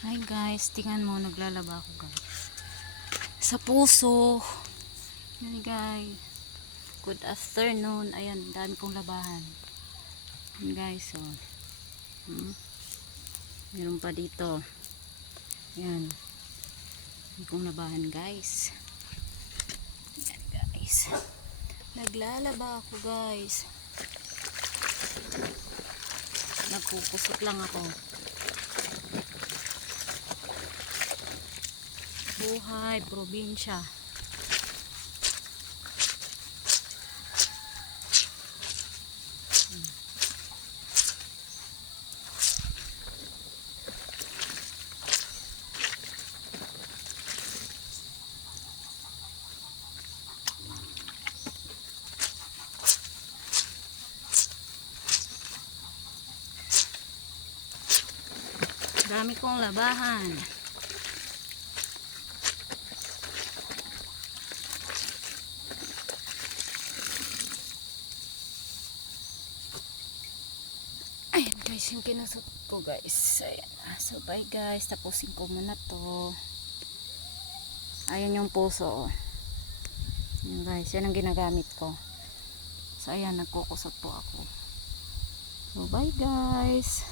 Hi guys, tingnan mo, naglalaba ako guys. Sa puso. Yan guys. Good afternoon. Ayan, dami kong labahan. Yan guys, oh. Meron pa dito. Yan. Dami kong labahan guys. Yan guys. Naglalaba ako guys. Nagpupusot lang ako. Buhay, probinsya. Dami kong labahan. Ayan guys, yung kinusot ko guys. Ayan. So bye guys, tapusin ko muna to. Ayan yung puso. Ayan guys, yan ang ginagamit ko. So ayan, nagkukusot po ako. So bye guys.